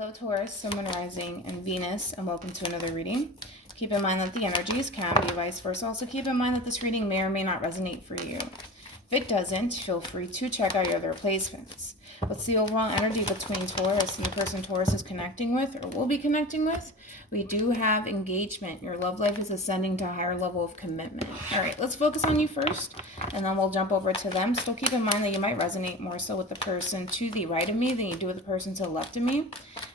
Hello Taurus, Sun, Moon, Rising, and Venus, and welcome to another reading. Keep in mind that the energies can be vice versa. Also keep in mind that this reading may or may not resonate for you. If it doesn't, feel free to check out your other placements. What's the overall energy between Taurus and the person Taurus is connecting with or will be connecting with? We do have engagement. Your love life is ascending to a higher level of commitment. All right, let's focus on you first, and then we'll jump over to them. Still keep in mind that you might resonate more so with the person to the right of me than you do with the person to the left of me.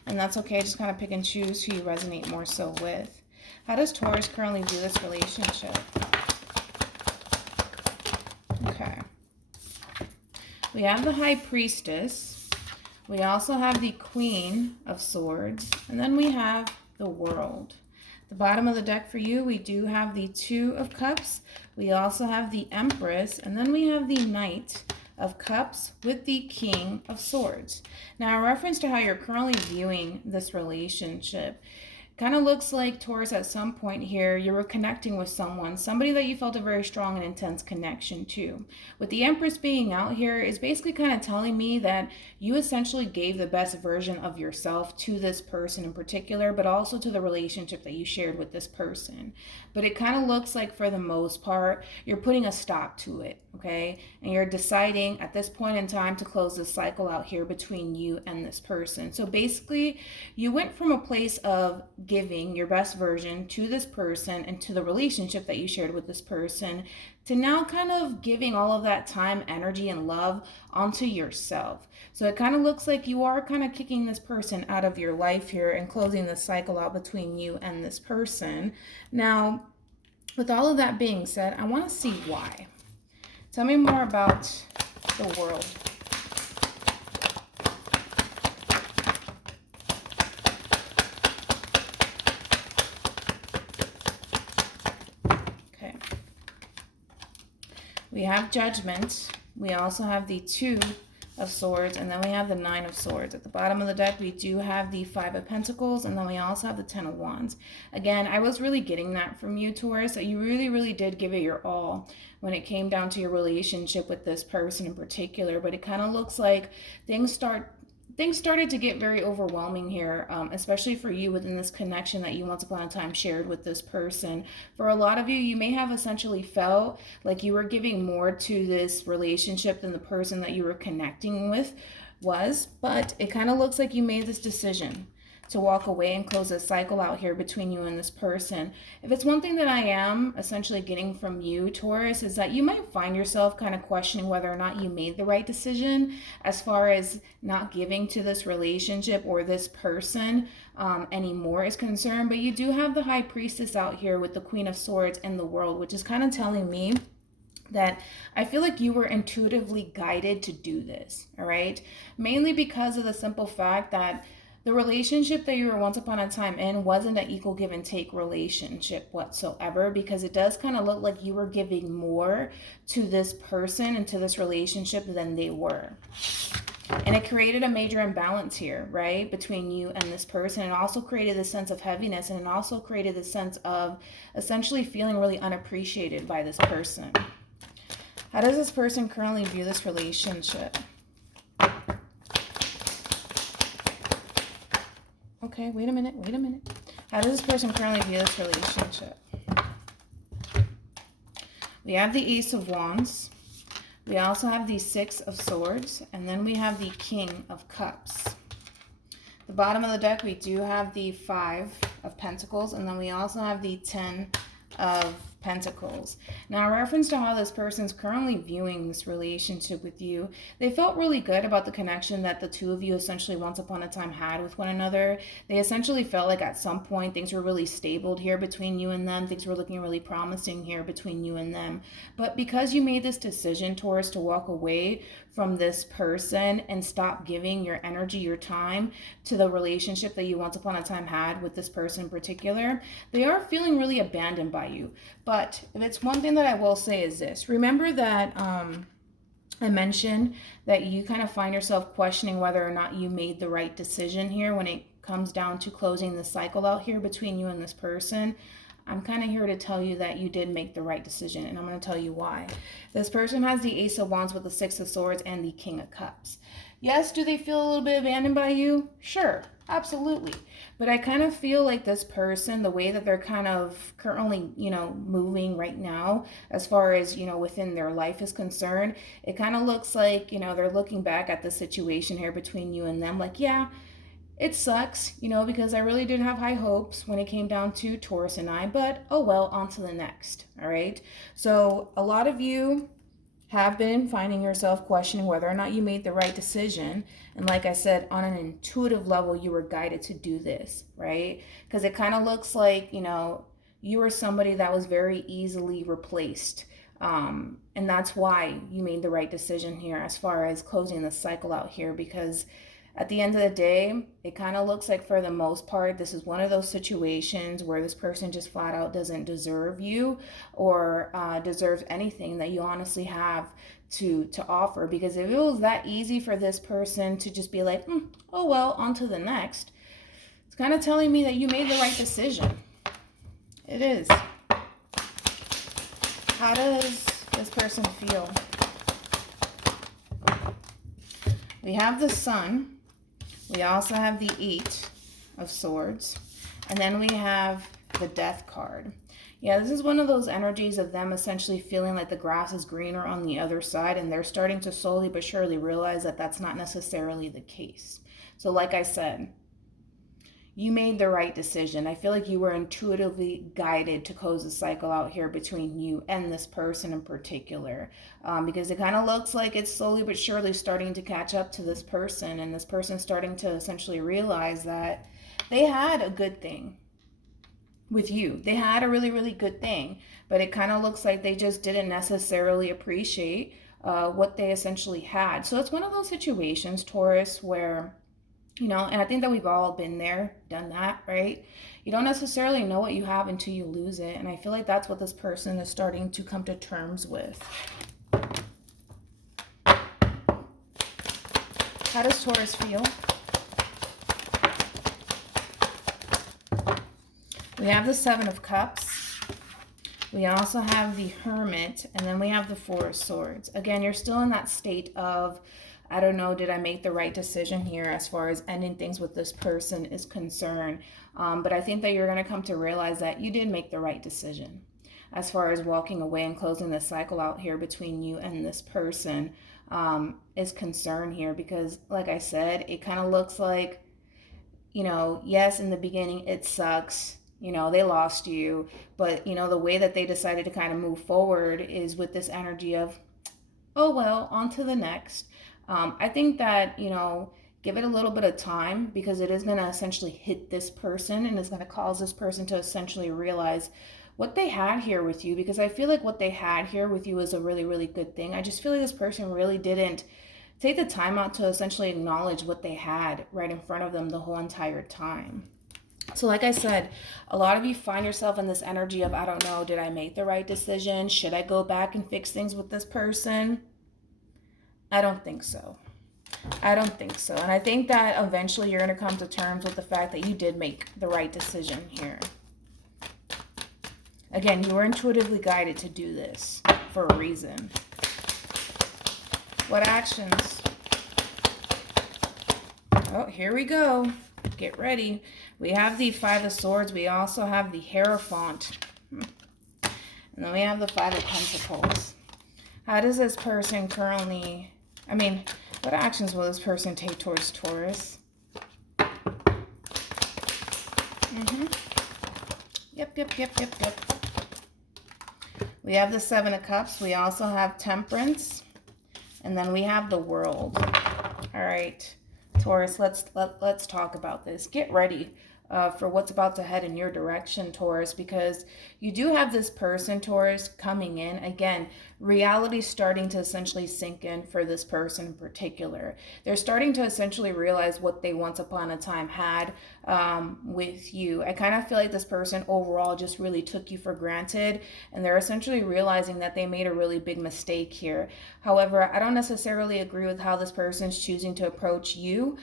And that's okay. Just kind of pick and choose who you resonate more so with. How does Taurus currently view this relationship? Okay. We have the High Priestess. We also have the Queen of Swords. And then we have the World. The bottom of the deck for you, we do have the Two of Cups. We also have the Empress. And then we have the Knight of Cups with the King of Swords. Now, in reference to how you're currently viewing this relationship, kind of looks like, Taurus, at some point here, you were connecting with someone, somebody that you felt a very strong and intense connection to. With the Empress being out here is basically kind of telling me that you essentially gave the best version of yourself to this person in particular, but also to the relationship that you shared with this person. But it kind of looks like, for the most part, you're putting a stop to it, okay? And you're deciding at this point in time to close this cycle out here between you and this person. So basically, you went from a place of giving your best version to this person and to the relationship that you shared with this person, to now kind of giving all of that time, energy, and love onto yourself. So it kind of looks like you are kind of kicking this person out of your life here and closing the cycle out between you and this person. Now, with all of that being said, I want to see why. Tell me more about the World. We have Judgment. We also have the Two of Swords, and then we have the Nine of Swords. At the bottom of the deck, we do have the Five of Pentacles, and then we also have the Ten of Wands. Again, I was really getting that from you, Taurus, that you really, really did give it your all when it came down to your relationship with this person in particular. But it kind of looks like things started to get very overwhelming here, especially for you within this connection that you once upon a time shared with this person. For a lot of you, you may have essentially felt like you were giving more to this relationship than the person that you were connecting with was, but it kind of looks like you made this decision to walk away and close a cycle out here between you and this person. If it's one thing that I am essentially getting from you, Taurus, is that you might find yourself kind of questioning whether or not you made the right decision as far as not giving to this relationship or this person anymore is concerned. But you do have the High Priestess out here with the Queen of Swords and the World, which is kind of telling me that I feel like you were intuitively guided to do this, all right? Mainly because of the simple fact that the relationship that you were once upon a time in wasn't an equal give and take relationship whatsoever, because it does kind of look like you were giving more to this person and to this relationship than they were. And it created a major imbalance here, right, between you and this person. It also created this sense of heaviness, and it also created this sense of essentially feeling really unappreciated by this person. How does this person currently view this relationship? Okay, wait a minute. How does this person currently view this relationship? We have the Ace of Wands. We also have the Six of Swords. And then we have the King of Cups. The bottom of the deck, we do have the Five of Pentacles. And then we also have the Ten of Pentacles. Now, in reference to how this person's currently viewing this relationship with you, they felt really good about the connection that the two of you essentially once upon a time had with one another. They essentially felt like at some point things were really stable here between you and them. Things were looking really promising here between you and them. But because you made this decision, Taurus, to walk away from this person and stop giving your energy, your time to the relationship that you once upon a time had with this person in particular, they are feeling really abandoned by you. But if it's one thing that I will say is this: remember that I mentioned that you kind of find yourself questioning whether or not you made the right decision here when it comes down to closing the cycle out here between you and this person. I'm kind of here to tell you that you did make the right decision, and I'm going to tell you why. This person has the Ace of Wands with the Six of Swords and the King of Cups. Yes, do they feel a little bit abandoned by you? Sure. Absolutely. But I kind of feel like this person, the way that they're kind of currently, moving right now, as far as, within their life is concerned, it kind of looks like, they're looking back at the situation here between you and them, like, yeah, it sucks, because I really did have high hopes when it came down to Taurus and I, but oh well, on to the next. All right. So a lot of you have been finding yourself questioning whether or not you made the right decision. And like I said, on an intuitive level, you were guided to do this, right? Because it kind of looks like, you were somebody that was very easily replaced. And that's why you made the right decision here as far as closing the cycle out here, because at the end of the day, it kind of looks like for the most part, this is one of those situations where this person just flat out doesn't deserve you or deserves anything that you honestly have to offer. Because if it was that easy for this person to just be like, oh well, on to the next, it's kind of telling me that you made the right decision. It is. How does this person feel? We have the Sun. We also have the Eight of Swords. And then we have the Death card. Yeah, this is one of those energies of them essentially feeling like the grass is greener on the other side, and they're starting to slowly but surely realize that that's not necessarily the case. So like I said, you made the right decision. I feel like you were intuitively guided to close the cycle out here between you and this person in particular, because it kind of looks like it's slowly but surely starting to catch up to this person, and this person starting to essentially realize that they had a good thing with you. They had a really, really good thing, but it kind of looks like they just didn't necessarily appreciate what they essentially had. So it's one of those situations, Taurus, where and I think that we've all been there, done that, right? You don't necessarily know what you have until you lose it. And I feel like that's what this person is starting to come to terms with. How does Taurus feel? We have the Seven of Cups. We also have the Hermit. And then we have the Four of Swords. Again, you're still in that state of, I don't know, did I make the right decision here as far as ending things with this person is concerned? But I think that you're going to come to realize that you did make the right decision as far as walking away and closing the cycle out here between you and this person is concerned here. Because like I said, it kind of looks like, yes, in the beginning it sucks. They lost you. But, the way that they decided to kind of move forward is with this energy of, oh, well, on to the next. I think that, give it a little bit of time, because it is going to essentially hit this person, and it's going to cause this person to essentially realize what they had here with you, because I feel like what they had here with you is a really, really good thing. I just feel like this person really didn't take the time out to essentially acknowledge what they had right in front of them the whole entire time. So like I said, a lot of you find yourself in this energy of, I don't know, did I make the right decision? Should I go back and fix things with this person? I don't think so. I don't think so. And I think that eventually you're going to come to terms with the fact that you did make the right decision here. Again, you were intuitively guided to do this for a reason. What actions? Oh, here we go. Get ready. We have the Five of Swords. We also have the Hierophant. And then we have the Five of Pentacles. How does this person currently... what actions will this person take towards Taurus? Yep. We have the Seven of Cups. We also have Temperance. And then we have the World. All right, Taurus, let's talk about this. Get ready for what's about to head in your direction, Taurus, because you do have this person, Taurus, coming in. Again, reality starting to essentially sink in for this person in particular. They're starting to essentially realize what they once upon a time had with you. I kind of feel like this person overall just really took you for granted, and they're essentially realizing that they made a really big mistake here. However, I don't necessarily agree with how this person's choosing to approach you.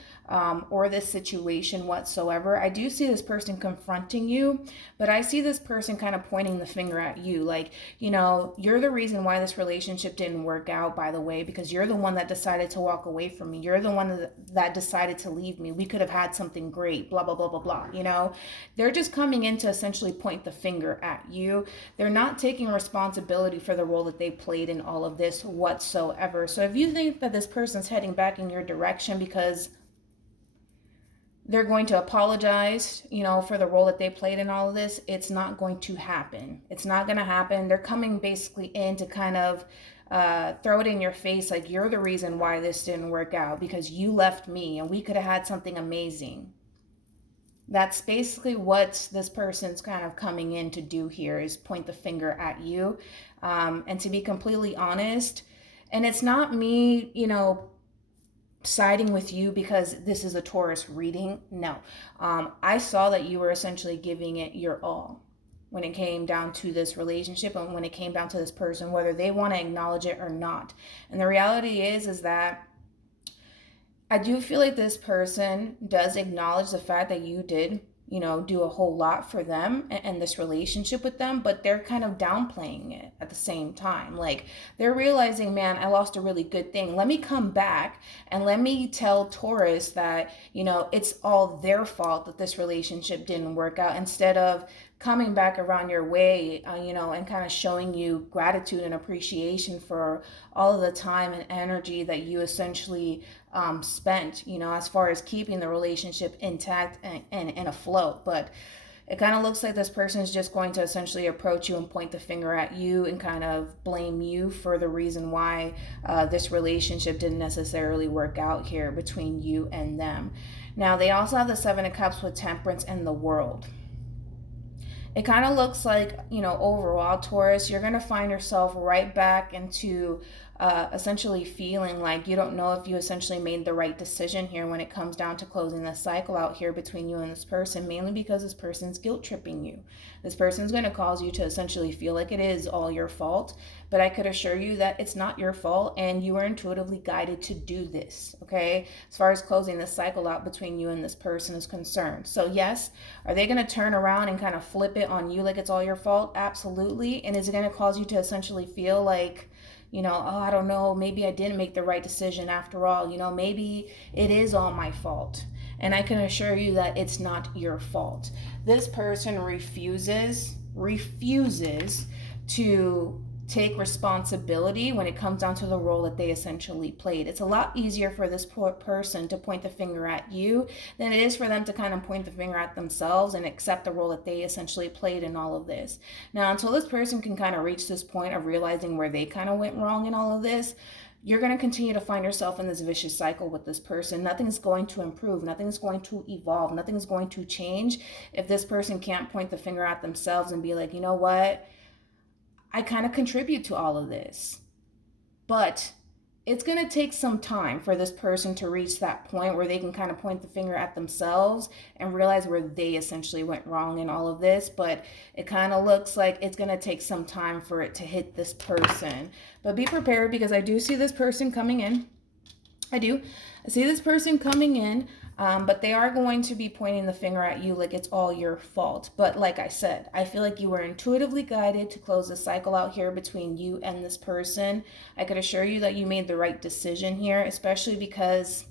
or this situation whatsoever. I do see this person confronting you, but I see this person kind of pointing the finger at you. Like, you know, you're the reason why this relationship didn't work out, by the way, because you're the one that decided to walk away from me. You're the one that decided to leave me. We could have had something great, blah, blah, blah, blah, blah. You know, they're just coming in to essentially point the finger at you. They're not taking responsibility for the role that they played in all of this whatsoever. So if you think that this person's heading back in your direction because they're going to apologize, you know, for the role that they played in all of this, it's not going to happen. It's not going to happen. They're coming basically in to kind of throw it in your face like you're the reason why this didn't work out because you left me and we could have had something amazing. That's basically what this person's kind of coming in to do here, is point the finger at you. And to be completely honest, and it's not me, you know, siding with you because this is a Taurus reading. No. I saw that you were essentially giving it your all when it came down to this relationship and when it came down to this person, whether they want to acknowledge it or not. And the reality is that I do feel like this person does acknowledge the fact that you did, you know, do a whole lot for them and this relationship with them, but they're kind of downplaying it at the same time. Like, they're realizing, man, I lost a really good thing. Let me come back and let me tell Taurus that, you know, it's all their fault that this relationship didn't work out, instead of coming back around your way, you know, and kind of showing you gratitude and appreciation for all of the time and energy that you essentially spent, you know, as far as keeping the relationship intact and afloat. But it kind of looks like this person is just going to essentially approach you and point the finger at you and kind of blame you for the reason why this relationship didn't necessarily work out here between you and them. Now, they also have the Seven of Cups with Temperance and the World. It kind of looks like, you know, overall, Taurus, you're going to find yourself right back into essentially feeling like you don't know if you essentially made the right decision here when it comes down to closing the cycle out here between you and this person, mainly because this person's guilt tripping you. This person's going to cause you to essentially feel like it is all your fault, but I could assure you that it's not your fault and you are intuitively guided to do this, okay? As far as closing the cycle out between you and this person is concerned. So yes, are they going to turn around and kind of flip it on you like it's all your fault? Absolutely. And is it going to cause you to essentially feel like, you know, oh, I don't know, maybe I didn't make the right decision after all. You know, maybe it is all my fault. And I can assure you that it's not your fault. This person refuses to take responsibility when it comes down to the role that they essentially played. It's a lot easier for this poor person to point the finger at you than it is for them to kind of point the finger at themselves and accept the role that they essentially played in all of this. Now, until this person can kind of reach this point of realizing where they kind of went wrong in all of this, you're going to continue to find yourself in this vicious cycle with this person. Nothing's going to improve. Nothing's going to evolve. Nothing's going to change if this person can't point the finger at themselves and be like, you know what? I kind of contribute to all of this. But it's going to take some time for this person to reach that point where they can kind of point the finger at themselves and realize where they essentially went wrong in all of this. But it kind of looks like it's going to take some time for it to hit this person. But be prepared, because I do see this person coming in. I see this person coming in, but they are going to be pointing the finger at you like it's all your fault. But like I said, I feel like you were intuitively guided to close the cycle out here between you and this person. I could assure you that you made the right decision here, especially because,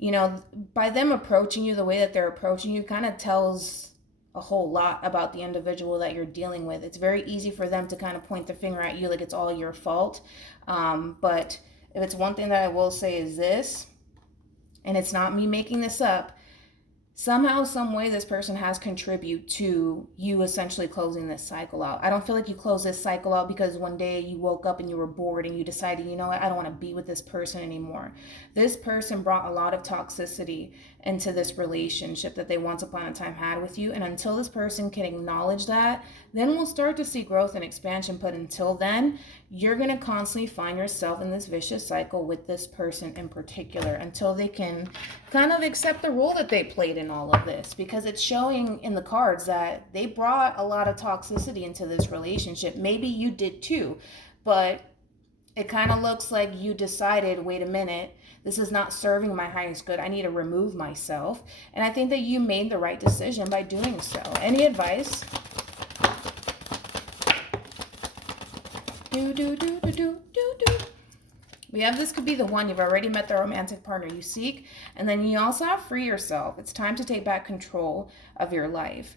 you know, by them approaching you the way that they're approaching you kind of tells a whole lot about the individual that you're dealing with. It's very easy for them to kind of point the finger at you like it's all your fault. But if it's one thing that I will say is this, and it's not me making this up, somehow, some way, this person has contributed to you essentially closing this cycle out. I don't feel like you closed this cycle out because one day you woke up and you were bored and you decided, you know what, I don't want to be with this person anymore. This person brought a lot of toxicity into this relationship that they once upon a time had with you. And until this person can acknowledge that, then we'll start to see growth and expansion. But until then, you're going to constantly find yourself in this vicious cycle with this person in particular until they can kind of accept the role that they played in all of this, because it's showing in the cards that they brought a lot of toxicity into this relationship. Maybe you did too, but it kind of looks like you decided, wait a minute, this is not serving my highest good. I need to remove myself. And I think that you made the right decision by doing so. Any advice? We have this could be the one. You've already met the romantic partner you seek. And then you also have free yourself. It's time to take back control of your life.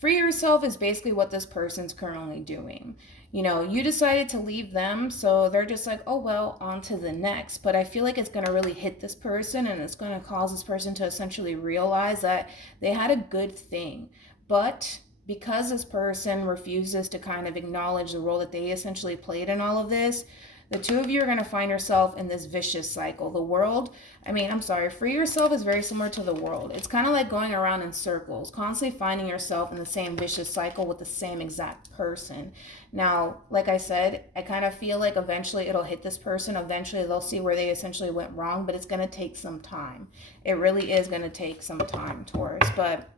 Free yourself is basically what this person's currently doing. You know, you decided to leave them, so they're just like, oh, well, on to the next. But I feel like it's going to really hit this person, and it's going to cause this person to essentially realize that they had a good thing. But because this person refuses to kind of acknowledge the role that they essentially played in all of this, the two of you are going to find yourself in this vicious cycle. The world, free yourself is very similar to the world. It's kind of like going around in circles, constantly finding yourself in the same vicious cycle with the same exact person. Now, like I said, I kind of feel like eventually it'll hit this person. Eventually they'll see where they essentially went wrong, but it's going to take some time. It really is going to take some time, Taurus. But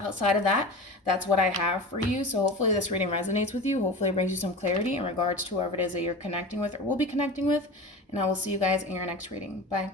outside of that, that's what I have for you. So hopefully this reading resonates with you. Hopefully it brings you some clarity in regards to whoever it is that you're connecting with or will be connecting with. And I will see you guys in your next reading. Bye.